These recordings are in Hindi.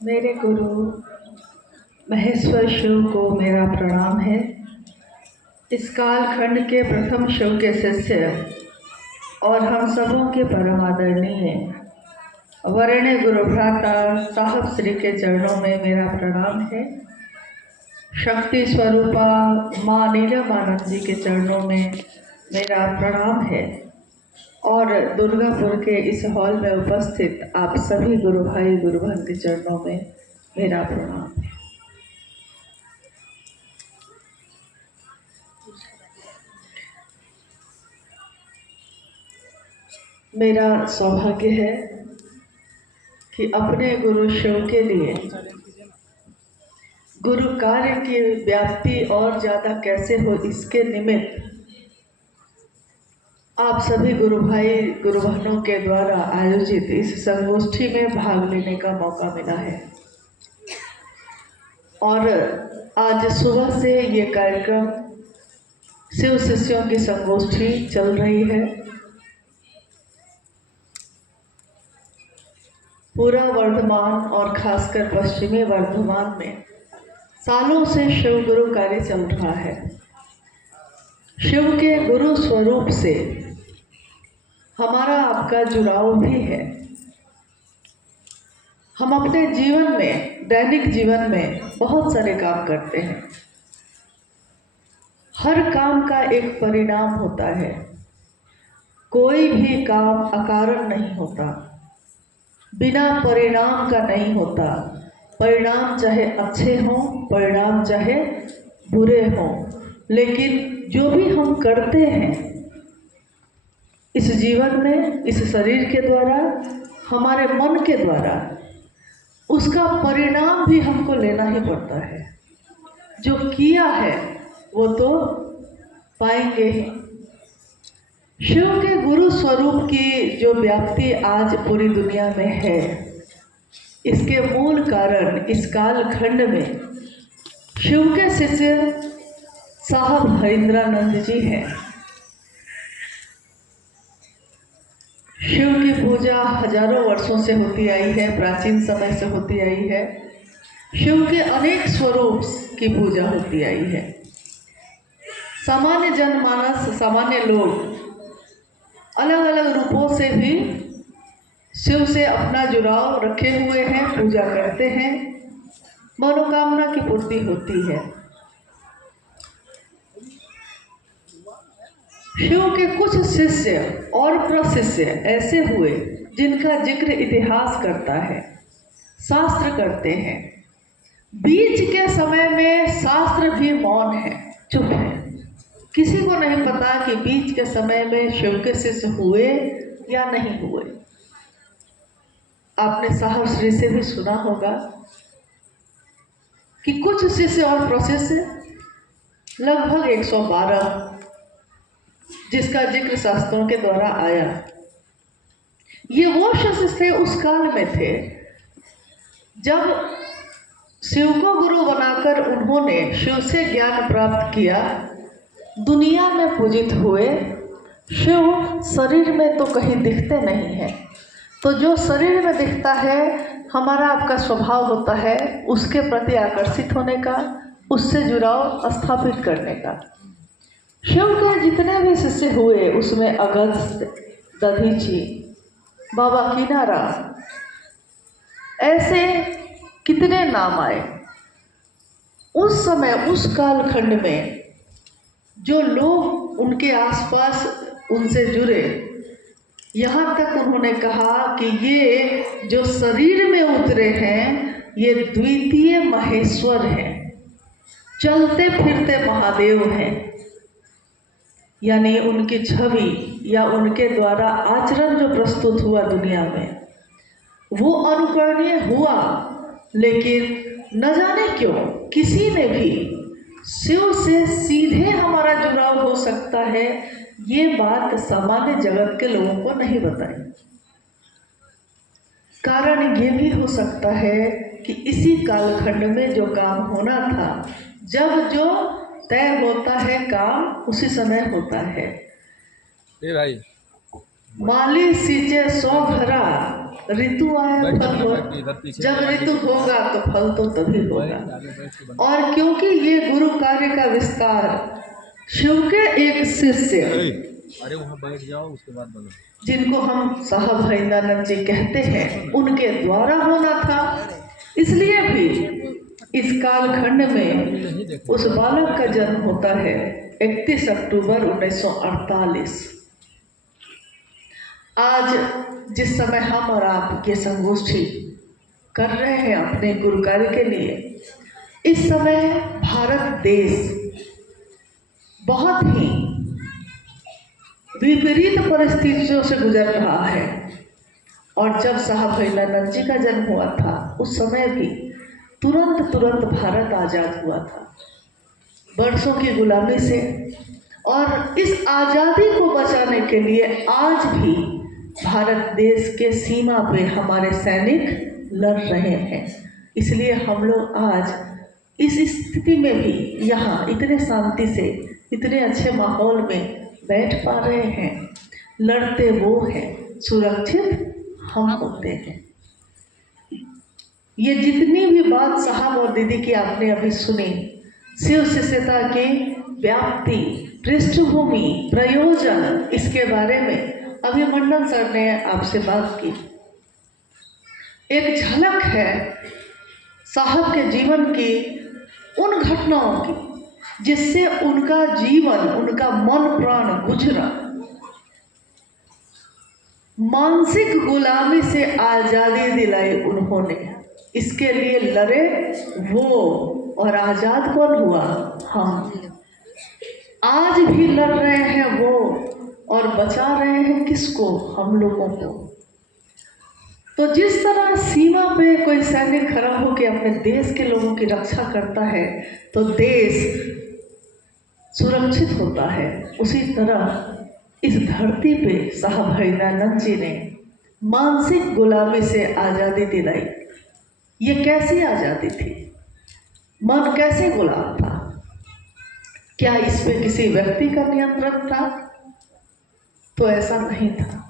मेरे गुरु महेश्वर शिव को मेरा प्रणाम है। इस कालखंड के प्रथम शिव के शिष्य और हम सबों के परम आदरणीय वरेण्य गुरु भ्राता साहब श्री के चरणों में मेरा प्रणाम है। शक्ति स्वरूपा माँ नीलमानंद जी के चरणों में मेरा प्रणाम है और दुर्गापुर के इस हॉल में उपस्थित आप सभी गुरु भाई गुरु बहन के चरणों में मेरा प्रणाम है। मेरा सौभाग्य है कि अपने गुरु शिव के लिए गुरु कार्य की व्याप्ति और ज़्यादा कैसे हो, इसके निमित्त आप सभी गुरु भाई गुरु बहनों के द्वारा आयोजित इस संगोष्ठी में भाग लेने का मौका मिला है। और आज सुबह से ये कार्यक्रम शिव शिष्यों की संगोष्ठी चल रही है। पूरा वर्धमान और खासकर पश्चिमी वर्धमान में सालों से शिव गुरु कार्य चल रहा है। शिव के गुरु स्वरूप से हमारा आपका जुड़ाव भी है। हम अपने जीवन में, दैनिक जीवन में बहुत सारे काम करते हैं। हर काम का एक परिणाम होता है। कोई भी काम अकारण नहीं होता, बिना परिणाम का नहीं होता। परिणाम चाहे अच्छे हों, परिणाम चाहे बुरे हों, लेकिन जो भी हम करते हैं इस जीवन में, इस शरीर के द्वारा, हमारे मन के द्वारा, उसका परिणाम भी हमको लेना ही पड़ता है। जो किया है वो तो पाएंगे ही। शिव के गुरु स्वरूप की जो व्याप्ति आज पूरी दुनिया में है, इसके मूल कारण इस कालखंड में शिव के शिष्य साहब हरिंद्रानंद जी हैं। शिव की पूजा हजारों वर्षों से होती आई है, प्राचीन समय से होती आई है। शिव के अनेक स्वरूप की पूजा होती आई है। सामान्य जनमानस, सामान्य लोग अलग अलग रूपों से भी शिव से अपना जुड़ाव रखे हुए हैं, पूजा करते हैं, मनोकामना की पूर्ति होती है। शिव के कुछ शिष्य और प्रशिष्य ऐसे हुए जिनका जिक्र इतिहास करता है, शास्त्र करते हैं। बीच के समय में शास्त्र भी मौन है, चुप है। किसी को नहीं पता कि बीच के समय में शिव के शिष्य हुए या नहीं हुए। आपने साहब श्री से भी सुना होगा कि कुछ शिष्य और प्रशिष्य, लगभग 112, जिसका जिक्र शास्त्रों के द्वारा आया। ये वो शिष्य थे, उस काल में थे जब शिव को गुरु बनाकर उन्होंने शिव से ज्ञान प्राप्त किया, दुनिया में पूजित हुए। शिव शरीर में तो कहीं दिखते नहीं हैं, तो जो शरीर में दिखता है, हमारा आपका स्वभाव होता है उसके प्रति आकर्षित होने का, उससे जुड़ाव स्थापित करने का। शिव के जितने भी शिष्य हुए उसमें अगस्त्य, दधीची, बाबा कीनाराम, ऐसे कितने नाम आए। उस समय, उस कालखंड में जो लोग उनके आसपास उनसे जुड़े, यहाँ तक उन्होंने कहा कि ये जो शरीर में उतरे हैं ये द्वितीय महेश्वर हैं, चलते फिरते महादेव हैं। यानी उनकी छवि या उनके द्वारा आचरण जो प्रस्तुत हुआ दुनिया में, वो अनुकरणीय हुआ। लेकिन न जाने क्यों किसी ने भी शिव से सीधे हमारा जुड़ाव हो सकता है, ये बात सामान्य जगत के लोगों को नहीं बताई। कारण ये भी हो सकता है कि इसी कालखंड में जो काम होना था, जब जो तय होता है काम उसी समय होता है। भाई माली सींचे सौ घरा, ऋतु आए फल हो। जब ऋतु होगा तो फल तो तभी होगा। और क्योंकि ये गुरु कार्य का विस्तार शिव के एक शिष्य, अरे वहाँ बैठ जाओ, उसके बाद बोलो, जिनको हम साहब हरिंदानंद जी कहते हैं, उनके द्वारा होना था। इसलिए भी इस कालखंड में उस बालक का जन्म होता है 31 अक्टूबर 1948। आज जिस समय हम और आप ये संगोष्ठी कर रहे हैं अपने गुरु कार्य के लिए, इस समय भारत देश बहुत ही विपरीत परिस्थितियों से गुजर रहा है। और जब साहब हरिंदानंद जी का जन्म हुआ था, उस समय भी तुरंत भारत आज़ाद हुआ था वर्षों की गुलामी से। और इस आज़ादी को बचाने के लिए आज भी भारत देश के सीमा पे हमारे सैनिक लड़ रहे हैं। इसलिए हम लोग आज इस स्थिति में भी यहाँ इतने शांति से, इतने अच्छे माहौल में बैठ पा रहे हैं। लड़ते वो हैं, सुरक्षित हम होते हैं। ये जितनी भी बात साहब और दीदी की आपने अभी सुनी, शिव शिष्यता की व्याप्ति, पृष्ठभूमि, प्रयोजन, इसके बारे में अभी मंडल सर ने आपसे बात की। एक झलक है साहब के जीवन की उन घटनाओं की जिससे उनका जीवन, उनका मन प्राण गुजरा। मानसिक गुलामी से आज़ादी दिलाई उन्होंने, इसके लिए लड़े वो और आज़ाद कौन हुआ? हम। आज भी लड़ रहे हैं वो और बचा रहे हैं किसको? हम लोगों को। तो जिस तरह सीमा पे कोई सैनिक खड़ा होकर अपने देश के लोगों की रक्षा करता है तो देश सुरक्षित होता है, उसी तरह इस धरती पे साहब हरिंदानंद जी ने मानसिक गुलामी से आज़ादी दिलाई। ये कैसी आज़ादी थी? मन कैसे गुलाम था? क्या इस पे किसी व्यक्ति का नियंत्रण था? तो ऐसा नहीं था।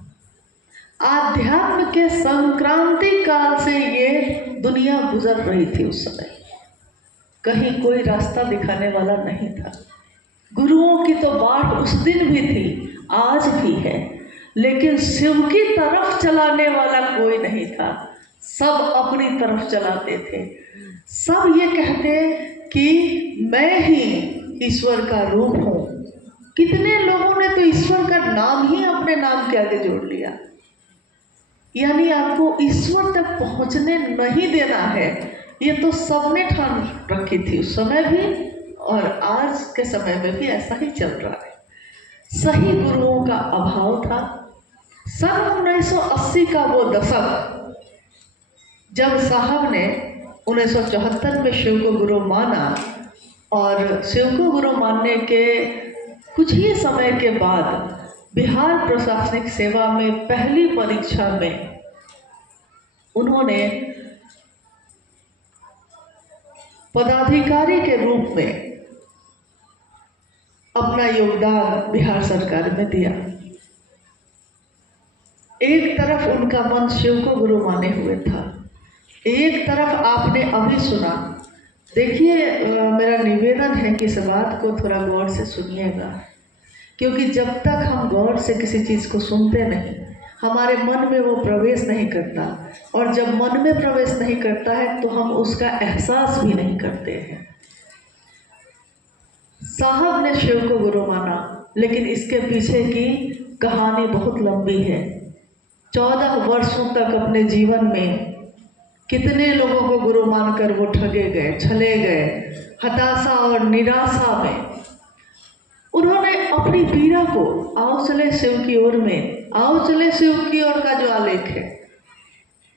आध्यात्म के संक्रांति काल से ये दुनिया गुजर रही थी। उस समय कहीं कोई रास्ता दिखाने वाला नहीं था। गुरुओं की तो बाट उस दिन भी थी, आज भी है, लेकिन शिव की तरफ चलाने वाला कोई नहीं था। सब अपनी तरफ चलाते थे। सब ये कहते कि मैं ही ईश्वर का रूप हूँ। कितने लोगों ने तो ईश्वर का नाम ही अपने नाम के आगे जोड़ लिया। यानी आपको ईश्वर तक पहुँचने नहीं देना है, ये तो सबने ठान रखी थी उस समय भी, और आज के समय में भी ऐसा ही चल रहा है। सही गुरुओं का अभाव था। सन 1980 का वो दशक, जब साहब ने 1974 में शिव को गुरु माना, और शिव को गुरु मानने के कुछ ही समय के बाद बिहार प्रशासनिक सेवा में पहली परीक्षा में उन्होंने पदाधिकारी के रूप में अपना योगदान बिहार सरकार में दिया। एक तरफ उनका मन शिव को गुरु माने हुए था, एक तरफ आपने अभी सुना। देखिए, मेरा निवेदन है कि इस बात को थोड़ा गौर से सुनिएगा, क्योंकि जब तक हम गौर से किसी चीज़ को सुनते नहीं, हमारे मन में वो प्रवेश नहीं करता, और जब मन में प्रवेश नहीं करता है तो हम उसका एहसास भी नहीं करते हैं। साहब ने शिव को गुरु माना, लेकिन इसके पीछे की कहानी बहुत लंबी है। 14 वर्षों तक अपने जीवन में कितने लोगों को गुरु मानकर वो ठगे गए, छले गए। हताशा और निराशा में उन्होंने अपनी पीड़ा को, आओ चले शिव की ओर में, आओ चले शिव की ओर का जो आलेख है,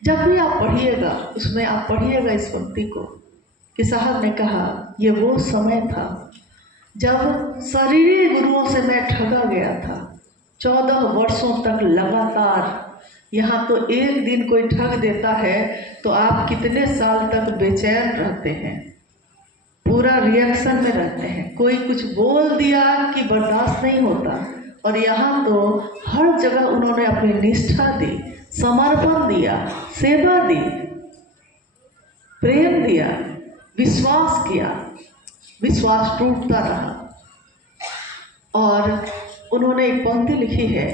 जब भी आप पढ़िएगा उसमें आप पढ़िएगा इस पंक्ति को कि साहब ने कहा, ये वो समय था जब शरीरी गुरुओं से मैं ठगा गया था। 14 वर्षों तक लगातार। यहाँ तो एक दिन कोई ठग देता है तो आप कितने साल तक बेचैन रहते हैं, पूरा रिएक्शन में रहते हैं। कोई कुछ बोल दिया कि बर्दाश्त नहीं होता, और यहाँ तो हर जगह उन्होंने अपनी निष्ठा दी, समर्पण दिया, सेवा दी, प्रेम दिया, विश्वास किया। विश्वास टूटता रहा। और उन्होंने एक पंक्ति लिखी है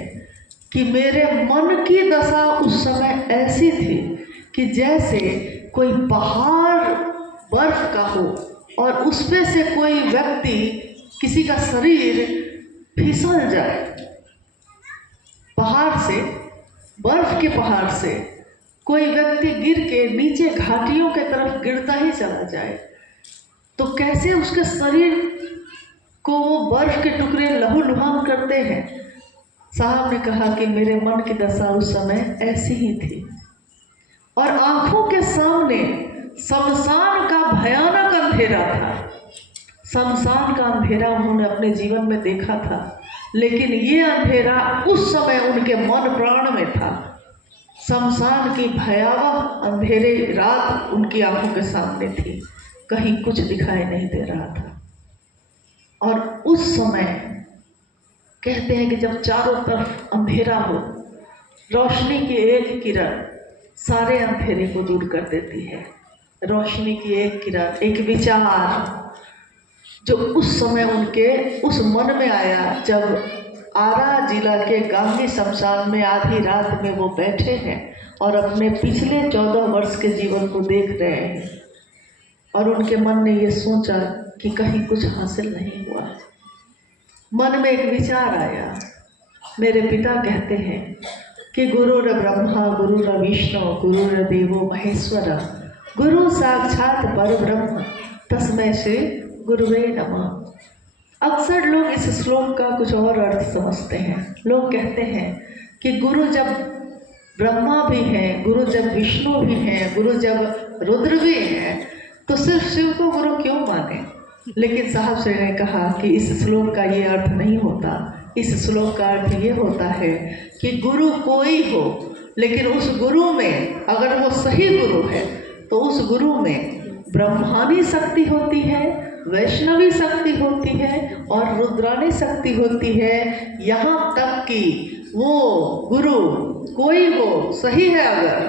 कि मेरे मन की दशा उस समय ऐसी थी कि जैसे कोई पहाड़ बर्फ का हो और उस पे से कोई व्यक्ति, किसी का शरीर फिसल जाए, पहाड़ से, बर्फ के पहाड़ से कोई व्यक्ति गिर के नीचे घाटियों के तरफ गिरता ही चला जाए, तो कैसे उसके शरीर को वो बर्फ के टुकड़े लहूलुहान करते हैं। साहब ने कहा कि मेरे मन की दशा उस समय ऐसी ही थी और आंखों के सामने शमशान का भयानक अंधेरा था। शमशान का अंधेरा उन्होंने अपने जीवन में देखा था, लेकिन ये अंधेरा उस समय उनके मन प्राण में था। शमशान की भयावह अंधेरे रात उनकी आंखों के सामने थी, कहीं कुछ दिखाई नहीं दे रहा था। और उस समय कहते हैं कि जब चारों तरफ अंधेरा हो, रोशनी की एक किरण सारे अंधेरे को दूर कर देती है। रोशनी की एक किरण, एक विचार जो उस समय उनके उस मन में आया, जब आरा जिला के गांधी शमशान में आधी रात में वो बैठे हैं और अपने पिछले 14 वर्ष के जीवन को देख रहे हैं, और उनके मन ने ये सोचा कि कहीं कुछ हासिल नहीं हुआ। मन में एक विचार आया। मेरे पिता कहते हैं कि गुरुर ब्रह्मा गुरुर विष्णु गुरुर देवो महेश्वर गुरु साक्षात परब्रह्म तस्मै श्री गुरुवे नमः। अक्सर लोग इस श्लोक का कुछ और अर्थ समझते हैं। लोग कहते हैं कि गुरु जब ब्रह्मा भी हैं, गुरु जब विष्णु भी हैं, गुरु जब रुद्र भी हैं, तो सिर्फ शिव को गुरु क्यों माने। लेकिन साहब श्री ने कहा कि इस श्लोक का ये अर्थ नहीं होता। इस श्लोक का अर्थ ये होता है कि गुरु कोई हो, लेकिन उस गुरु में अगर वो सही गुरु है तो उस गुरु में ब्रह्मानी शक्ति होती है, वैष्णवी शक्ति होती है और रुद्रानी शक्ति होती है। यहाँ तक कि वो गुरु कोई हो, सही है, अगर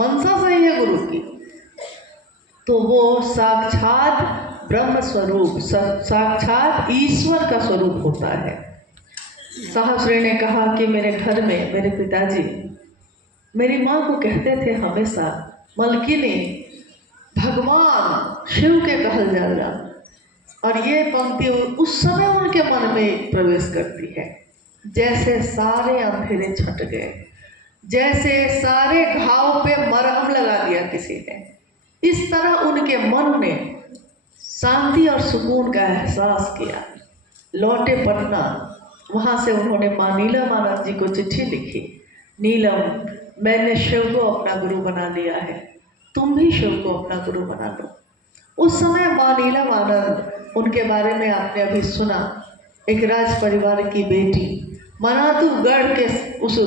मनसा सही है गुरु की, तो वो साक्षात ब्रह्म स्वरूप, साक्षात ईश्वर का स्वरूप होता है। साहब श्री ने कहा कि मेरे घर में मेरे पिताजी मेरी माँ को कहते थे हमेशा, मलकिनी भगवान शिव के कहल जाला। और ये पंक्ति उस समय उनके मन में प्रवेश करती है। जैसे सारे अंधेरे छट गए, जैसे सारे घाव पे मरहम लगा दिया किसी ने, इस तरह उनके मन ने शांति और सुकून का एहसास किया। लौटे पटना, वहाँ से उन्होंने माँ नीलम आनंद जी को चिट्ठी लिखी। नीलम, मैंने शिव को अपना गुरु बना लिया है, तुम भी शिव को अपना गुरु बना लो। उस समय माँ नीलम आनंद, उनके बारे में आपने अभी सुना, एक राज परिवार की बेटी मनातुगढ़ के उस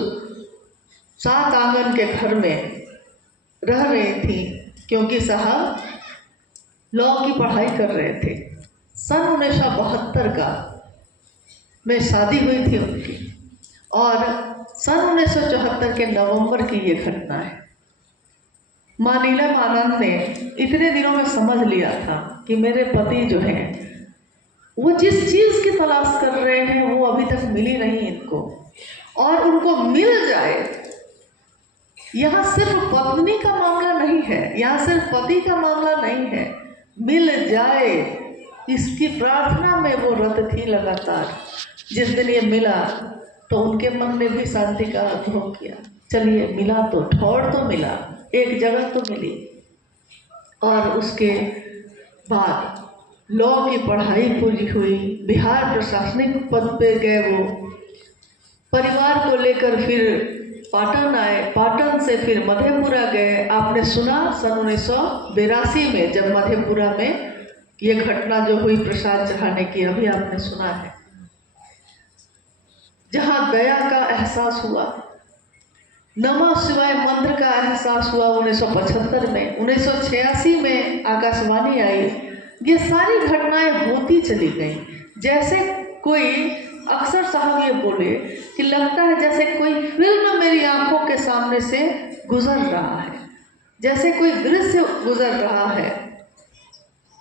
7 आंगन के घर में रह रही थी, क्योंकि साहब लॉ की पढ़ाई कर रहे थे। सन 1972 का में शादी हुई थी उनकी, और सन 1974 के नवंबर की ये घटना है। माँ नीलम आनंद ने इतने दिनों में समझ लिया था कि मेरे पति जो हैं वो जिस चीज़ की तलाश कर रहे हैं वो अभी तक मिली नहीं इनको, और उनको मिल जाए। यहाँ सिर्फ पत्नी का मामला नहीं है, यहाँ सिर्फ पति का मामला नहीं है, मिल जाए इसकी प्रार्थना में वो रत थी लगातार। जिस दिन ये मिला तो उनके मन ने भी शांति का अनुभव किया। चलिए मिला तो, ठौर तो मिला, एक जगह तो मिली। और उसके बाद लॉ की पढ़ाई पूरी हुई, बिहार प्रशासनिक पद पे गए वो, परिवार को लेकर फिर पाटन आए, पाटन से फिर मधेपुरा गए। आपने सुना सन 1982 में जब मधेपुरा में ये घटना जो हुई प्रसाद चढ़ाने की, अभी आपने सुना है, जहाँ दया का एहसास हुआ, नमः शिवाय मंत्र का एहसास हुआ 1975 में, 1986 में आकाशवाणी आई। ये सारी घटनाएं होती चली गई, जैसे कोई अक्सर साहब ये बोले कि लगता है जैसे कोई फिल्म मेरी आंखों के सामने से गुजर रहा है, जैसे कोई दृश्य गुजर रहा है।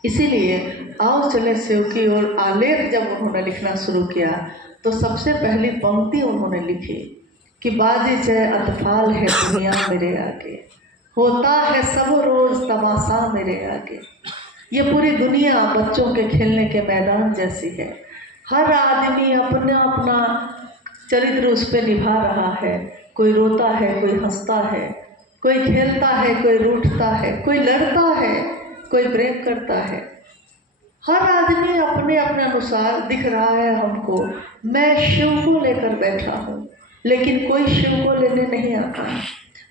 इसीलिए आओ चले शिव की ओर आलेख जब उन्होंने लिखना शुरू किया तो सबसे पहली पंक्ति उन्होंने लिखी कि बाजी जय अतफाल है दुनिया मेरे आगे, होता है सब रोज तमाशा मेरे आगे। ये पूरी दुनिया बच्चों के खेलने के मैदान जैसी है। हर आदमी अपना अपना चरित्र उस पर निभा रहा है। कोई रोता है, कोई हंसता है, कोई खेलता है, कोई रूठता है, कोई लड़ता है, कोई प्रेम करता है। हर आदमी अपने अपने अनुसार दिख रहा है हमको। मैं शिव को लेकर बैठा हूँ, लेकिन कोई शिव को लेने नहीं आता।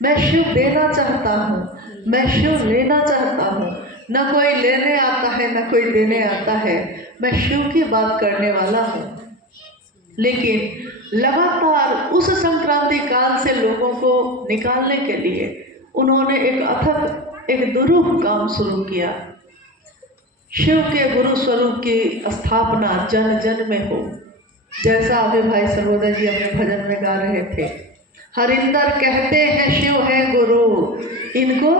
मैं शिव देना चाहता हूँ, मैं शिव लेना चाहता हूँ। न कोई लेने आता है, न कोई देने आता है। मैं शिव की बात करने वाला हूँ। लेकिन लगातार उस संक्रांति काल से लोगों को निकालने के लिए उन्होंने एक अथक, एक दुरूह काम शुरू किया। शिव के गुरु स्वरूप की स्थापना जन जन में हो। जैसा अभी भाई सर्वोदय जी अपने भजन में गा रहे थे, हरिंदर कहते हैं शिव है गुरु, इनको